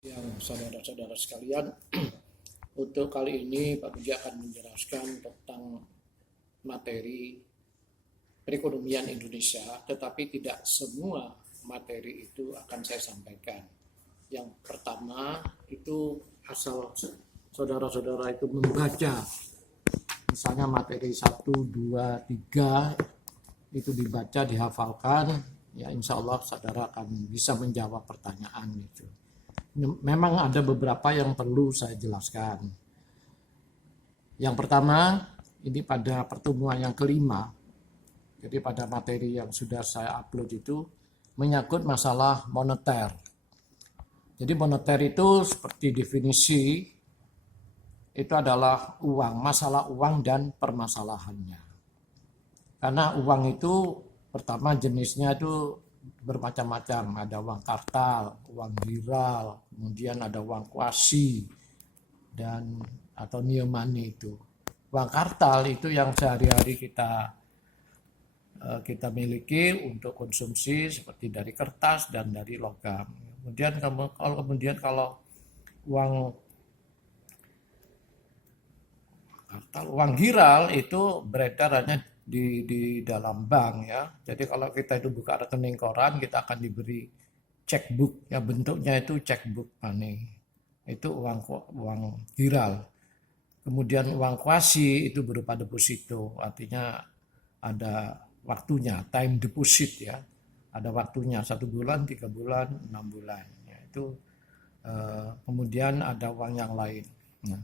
Yang saudara-saudara sekalian, untuk kali ini Pak Puji akan menjelaskan tentang materi perekonomian Indonesia, tetapi tidak semua materi itu akan saya sampaikan. Yang pertama itu asal saudara-saudara itu membaca, misalnya materi 1, 2, 3 itu dibaca, dihafalkan, ya insya Allah saudara akan bisa menjawab pertanyaan itu. Memang ada beberapa yang perlu saya jelaskan. Yang pertama, ini pada pertemuan yang kelima, jadi pada materi yang sudah saya upload itu menyangkut masalah moneter. Jadi moneter itu seperti definisi, itu adalah uang, masalah uang dan permasalahannya. Karena uang itu pertama jenisnya itu bermacam-macam, ada uang kartal, uang giral, kemudian ada uang kuasi dan atau new money itu. Uang kartal itu yang sehari-hari kita miliki untuk konsumsi seperti dari kertas dan dari logam. Kemudian kalau uang kartal, uang giral itu beredar hanya di dalam bank ya. Jadi kalau kita itu buka rekening koran, kita akan diberi checkbook ya, bentuknya itu checkbook money. Itu uang giral. Kemudian uang kuasi itu berupa deposito, artinya ada waktunya, time deposit ya. Ada waktunya 1 bulan, 3 bulan, 6 bulan. Ya, itu kemudian ada uang yang lain. Nah,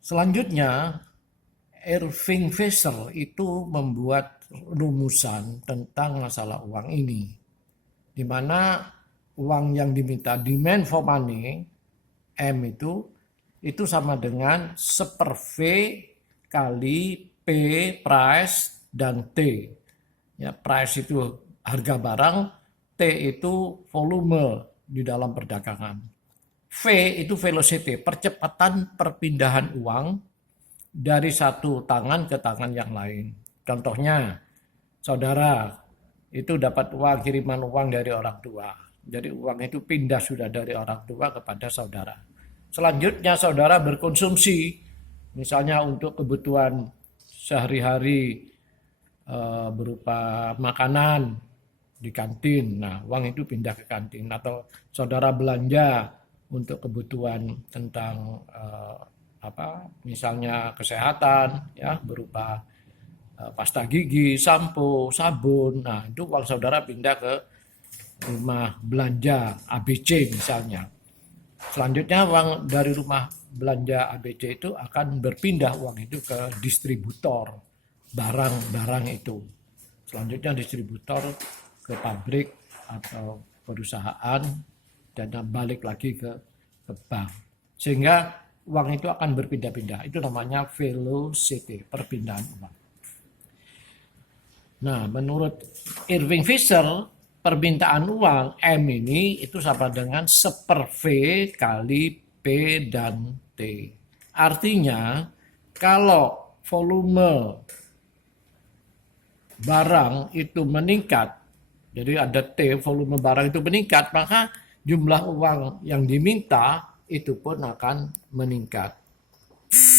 selanjutnya Irving Fisher itu membuat rumusan tentang masalah uang ini, di mana uang yang diminta demand for money M itu sama dengan 1/V kali P price dan T. Ya, price itu harga barang, T itu volume di dalam perdagangan. V itu velocity, percepatan perpindahan uang dari satu tangan ke tangan yang lain. Contohnya, saudara itu dapat uang, kiriman uang dari orang tua. Jadi uang itu pindah sudah dari orang tua kepada saudara. Selanjutnya saudara berkonsumsi, misalnya untuk kebutuhan sehari-hari berupa makanan di kantin. Nah, uang itu pindah ke kantin. Atau saudara belanja untuk kebutuhan tentang misalnya kesehatan ya, berupa pasta gigi, sampo, sabun. Nah, itu uang saudara pindah ke rumah belanja ABC misalnya. Selanjutnya uang dari rumah belanja ABC itu akan berpindah uang itu ke distributor barang-barang itu. Selanjutnya distributor ke pabrik atau perusahaan dan balik lagi ke bank. Sehingga uang itu akan berpindah-pindah. Itu namanya velocity, perpindahan uang. Nah, menurut Irving Fisher, permintaan uang M ini itu sama dengan 1/V kali P dan T. Artinya, kalau volume barang itu meningkat, jadi ada T, volume barang itu meningkat, maka jumlah uang yang diminta itu pun akan meningkat.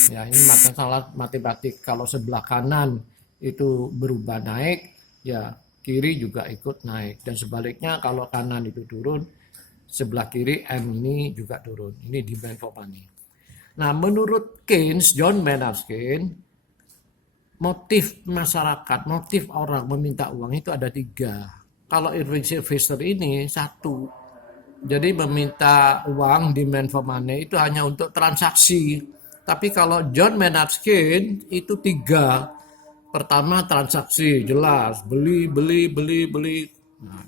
Ya, ini masalah matematik. Kalau sebelah kanan itu berubah naik, ya kiri juga ikut naik. Dan sebaliknya kalau kanan itu turun, sebelah kiri M ini juga turun. Ini demand for money. Nah, menurut Keynes, John Maynard Keynes, motif masyarakat, motif orang meminta uang itu ada 3. Kalau Irving Fisher ini 1. Jadi meminta uang, demand for money itu hanya untuk transaksi. Tapi kalau John Maynard Keynes itu 3. Pertama transaksi, jelas, beli. Nah,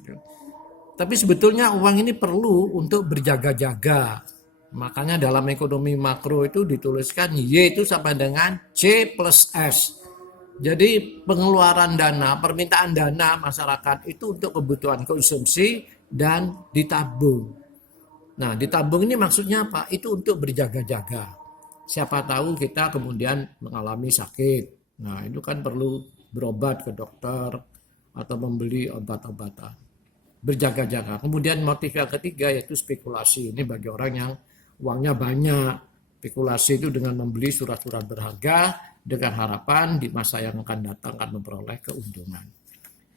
tapi sebetulnya uang ini perlu untuk berjaga-jaga. Makanya dalam ekonomi makro itu dituliskan Y itu sama dengan C plus S. Jadi pengeluaran dana, permintaan dana masyarakat itu untuk kebutuhan konsumsi dan ditabung. Nah, ditabung ini maksudnya apa? Itu untuk berjaga-jaga. Siapa tahu kita kemudian mengalami sakit. Nah, itu kan perlu berobat ke dokter atau membeli obat-obatan. berjaga-jaga. Kemudian motif yang ketiga yaitu spekulasi. Ini bagi orang yang uangnya banyak. Spekulasi itu dengan membeli surat-surat berharga dengan harapan di masa yang akan datang akan memperoleh keuntungan.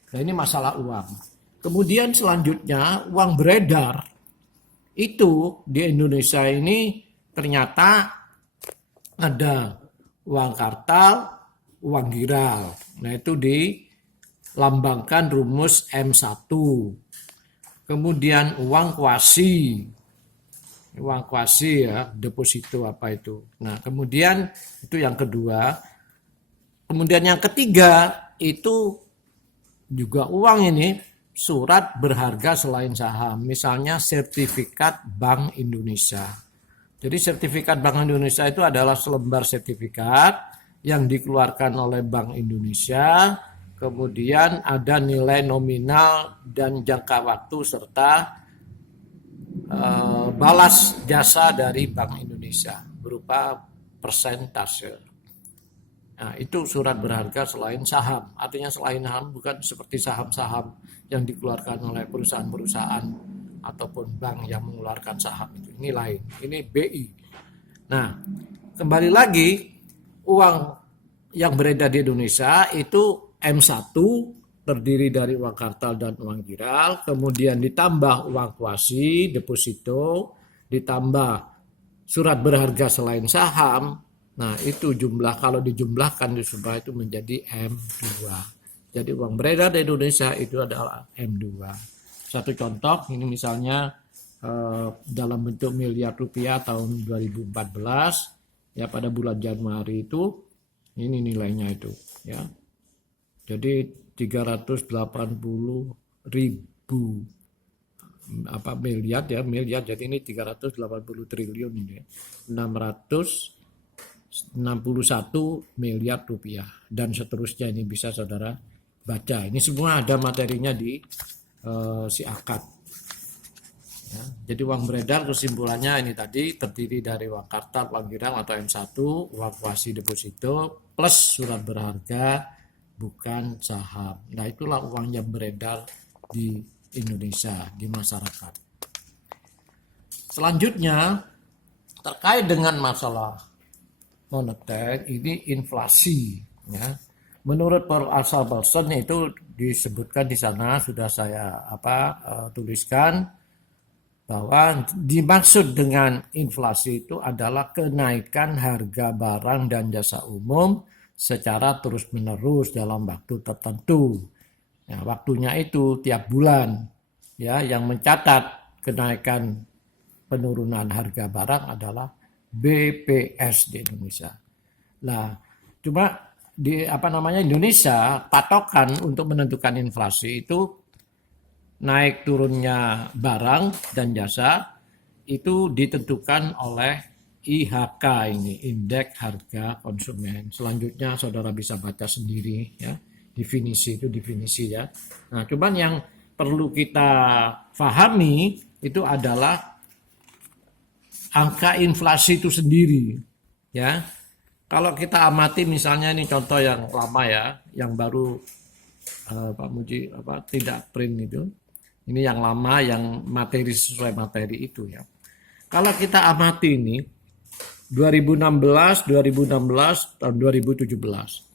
Nah, ini masalah uang. Kemudian selanjutnya uang beredar itu di Indonesia ini ternyata ada uang kartal, uang giral. Nah, itu dilambangkan rumus M1. Kemudian uang kuasi. Uang kuasi ya, deposito apa itu. Nah, kemudian itu yang kedua. Kemudian yang ketiga itu juga uang ini surat berharga selain saham. Misalnya sertifikat Bank Indonesia. Jadi sertifikat Bank Indonesia itu adalah selembar sertifikat yang dikeluarkan oleh Bank Indonesia. Kemudian ada nilai nominal dan jangka waktu serta balas jasa dari Bank Indonesia berupa persentase. Nah, itu surat berharga selain saham. Artinya selain saham bukan seperti saham-saham yang dikeluarkan oleh perusahaan-perusahaan ataupun bank yang mengeluarkan saham itu. Ini lain. Ini BI. Nah, kembali lagi uang yang beredar di Indonesia itu M1 terdiri dari uang kartal dan uang giral, kemudian ditambah uang kuasi, deposito, ditambah surat berharga selain saham. Nah, itu jumlah, kalau dijumlahkan di sebelah itu menjadi M2. Jadi uang beredar di Indonesia itu adalah M2. Satu contoh, ini misalnya dalam bentuk miliar rupiah tahun 2014, ya pada bulan Januari itu, ini nilainya itu, ya. Jadi 380.000 miliar ya, miliar, jadi ini 380 triliun ini, 661 miliar rupiah dan seterusnya. Ini bisa saudara baca. Ini semua ada materinya di si akad. Ya, jadi uang beredar kesimpulannya ini tadi terdiri dari uang kartal, uang giral atau M1, uang kuasi deposito plus surat berharga bukan saham. Nah, itulah uang yang beredar di Indonesia, di masyarakat. Selanjutnya terkait dengan masalah moneter, ini inflasi, ya. Menurut Paul Alsaberson itu disebutkan di sana, sudah saya tuliskan bahwa dimaksud dengan inflasi itu adalah kenaikan harga barang dan jasa umum secara terus-menerus dalam waktu tertentu. Ya, waktunya itu tiap bulan, ya, yang mencatat kenaikan penurunan harga barang adalah BPS di Indonesia. Nah, cuma di Indonesia patokan untuk menentukan inflasi itu naik turunnya barang dan jasa itu ditentukan oleh IHK, ini indeks harga konsumen. Selanjutnya saudara bisa baca sendiri, ya, definisi ya. Nah, cuman yang perlu kita pahami itu adalah angka inflasi itu sendiri, ya. Kalau kita amati misalnya ini contoh yang lama ya, yang baru Pak Muji tidak print itu. Ini yang lama yang materi sesuai materi itu, ya. Kalau kita amati ini 2016 tahun 2017.